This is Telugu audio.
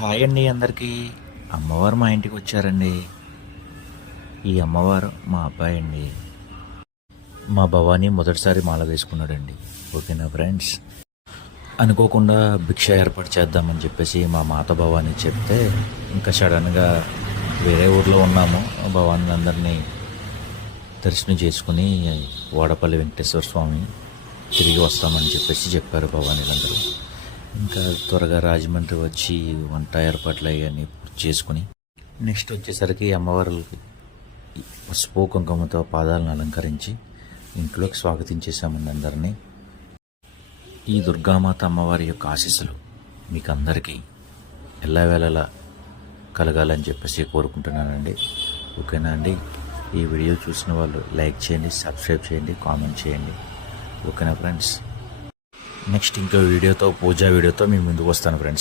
హాయ్ అండి అందరికీ. అమ్మవారు మా ఇంటికి వచ్చారండి. ఈ అమ్మవారు మా అబ్బాయి అండి. మా భవానీ మొదటిసారి మాల వేసుకున్నాడండి. ఓకేనా ఫ్రెండ్స్. అనుకోకుండా భిక్ష ఏర్పాటు చేద్దామని చెప్పేసి మా మాత భవానీ చెప్తే ఇంకా సడన్గా వేరే ఊర్లో ఉన్నాము. భవానీ అందరినీ దర్శనం చేసుకుని వాడపల్లి వెంకటేశ్వర స్వామి తిరిగి వస్తామని చెప్పేసి చెప్పారు భవానీలందరూ. ఇంకా త్వరగా రాజమండ్రి వచ్చి వంట ఏర్పాట్లు అయ్యాన్ని పూర్తి చేసుకుని నెక్స్ట్ వచ్చేసరికి అమ్మవారికి పసుపు కుంకుమతో పాదాలను అలంకరించి ఇంట్లోకి స్వాగతించేసామండి అందరినీ. ఈ దుర్గామాత అమ్మవారి యొక్క ఆశీస్సులు మీకు అందరికీ ఎల్లవేళలా కలగాలని చెప్పేసి కోరుకుంటున్నానండి. ఓకేనా అండి. ఈ వీడియో చూసిన వాళ్ళు లైక్ చేయండి, సబ్స్క్రైబ్ చేయండి, కామెంట్ చేయండి. ఓకేనా ఫ్రెండ్స్. నెక్స్ట్ ఇంకో వీడియోతో పూజా వీడియోతో మీ ముందుకు వస్తాను ఫ్రెండ్స్.